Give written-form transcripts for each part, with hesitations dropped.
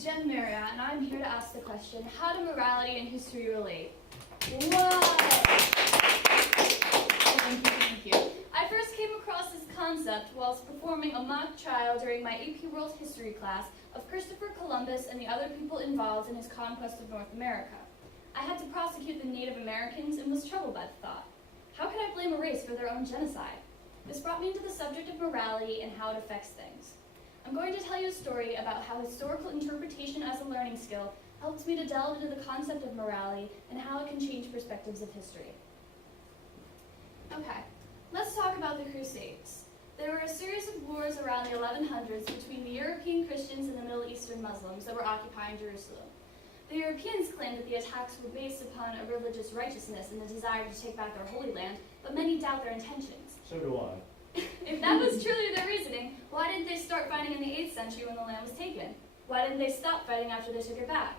is Jen Marriott, and I'm here to ask the question, how do morality and history relate? What? Thank you. I first came across this concept whilst performing a mock trial during my AP World History class of Christopher Columbus and the other people involved in his conquest of North America. I had to prosecute the Native Americans and was troubled by the thought. How could I blame a race for their own genocide? This brought me into the subject of morality and how it affects things. I'm going to tell you a story about how historical interpretation as a learning skill helps me to delve into the concept of morality and how it can change perspectives of history. Okay, let's talk about the Crusades. There were a series of wars around the 1100s between the European Christians and the Middle Eastern Muslims that were occupying Jerusalem. The Europeans claimed that the attacks were based upon a religious righteousness and the desire to take back their Holy Land, but many doubt their intentions. So do I. If that was truly their reasoning, why didn't they start fighting in the 8th century when the land was taken? Why didn't they stop fighting after they took it back?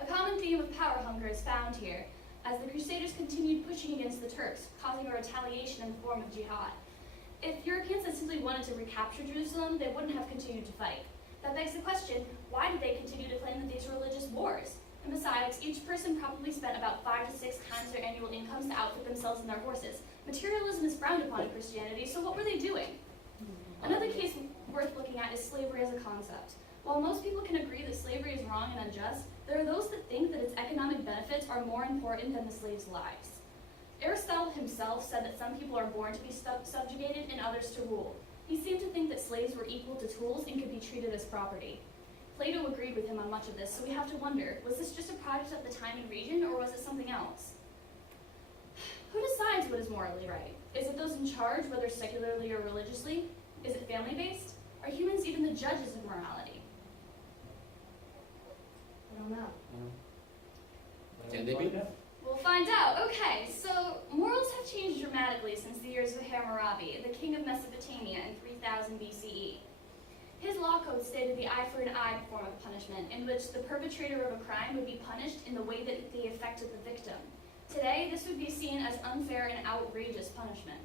A common theme of power hunger is found here, as the Crusaders continued pushing against the Turks, causing a retaliation in the form of jihad. If Europeans had simply wanted to recapture Jerusalem, they wouldn't have continued to fight. That begs the question, why did they continue to claim that these were religious wars? And besides, each person probably spent about 5 to 6 times their annual incomes to outfit themselves and their horses. Materialism is frowned upon in Christianity, so what were they doing? Another case worth looking at is slavery as a concept. While most people can agree that slavery is wrong and unjust, there are those that think that its economic benefits are more important than the slaves' lives. Aristotle himself said that some people are born to be subjugated and others to rule. He seemed to think that slaves were equal to tools and could be treated as property. Plato agreed with him on much of this, so we have to wonder, was this just a product of the time and region, or was it something else? Who decides what is morally right? Is it those in charge, whether secularly or religiously? Is it family-based? Are humans even the judges of morality? I don't know. Can they be? We'll find out. Okay, so morals have changed dramatically since the years of Hammurabi, the king of Mesopotamia in 3000 BCE. His law code stated the eye for an eye form of punishment, in which the perpetrator of a crime would be punished in the way that they affected the victim. Today, this would be seen as unfair and outrageous punishment.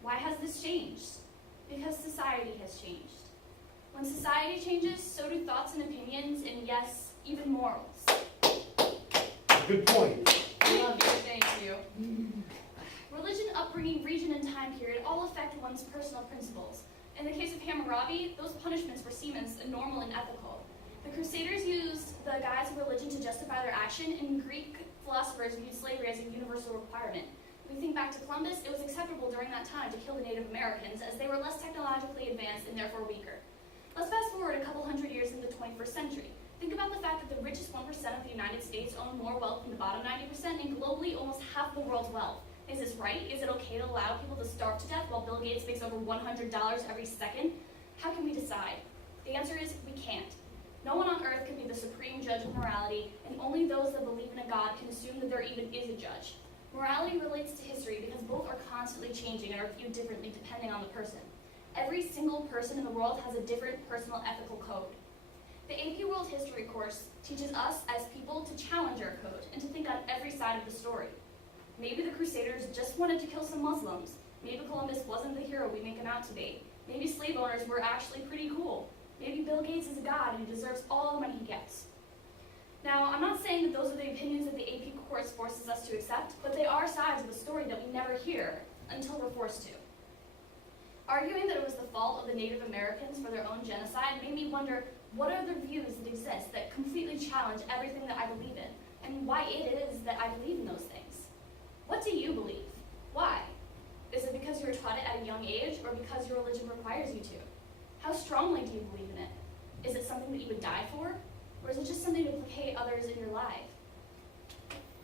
Why has this changed? Because society has changed. When society changes, so do thoughts and opinions, and yes, even morals. Good point. Thank you. Religion, upbringing, region, and time period all affect one's personal principles. In the case of Hammurabi, those punishments were seen as normal and ethical. The Crusaders used the guise of religion to justify their action, and Greek philosophers viewed slavery as a universal requirement. If we think back to Columbus, it was acceptable during that time to kill the Native Americans, as they were less technologically advanced and therefore weaker. Let's fast forward a couple hundred years into the 21st century. Think about the fact that the richest 1% of the United States own more wealth than the bottom 90%, and globally almost half the world's wealth. Is this right? Is it okay to allow people to starve to death while Bill Gates makes over $100 every second? How can we decide? The answer is we can't. No one on earth can be the supreme judge of morality, and only those that believe in a God can assume that there even is a judge. Morality relates to history because both are constantly changing and are viewed differently depending on the person. Every single person in the world has a different personal ethical code. The AP World History course teaches us as people to challenge our code and to think on every side of the story. Maybe the Crusaders just wanted to kill some Muslims. Maybe Columbus wasn't the hero we make him out to be. Maybe slave owners were actually pretty cool. Maybe Bill Gates is a god and he deserves all the money he gets. Now, I'm not saying that those are the opinions that the AP course forces us to accept, but they are sides of the story that we never hear until we're forced to. Arguing that it was the fault of the Native Americans for their own genocide made me wonder, what are the views that exist that completely challenge everything that I believe in, and why it is that I believe in those things? What do you believe? Why? Is it because you were taught it at a young age, or because your religion requires you to? How strongly do you believe in it? Is it something that you would die for? Or is it just something to placate others in your life?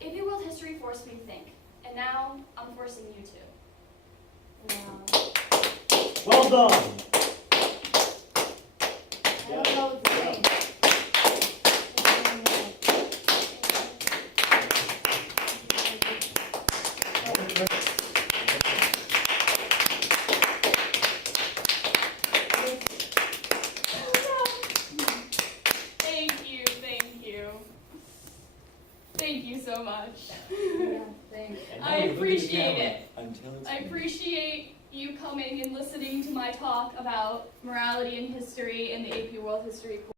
AP World History forced me to think, and now I'm forcing you to. Wow. Well done. I don't know what to think. Thank you so much. Yeah, thanks. I appreciate it. I appreciate you coming and listening to my talk about morality and history in the AP World History course.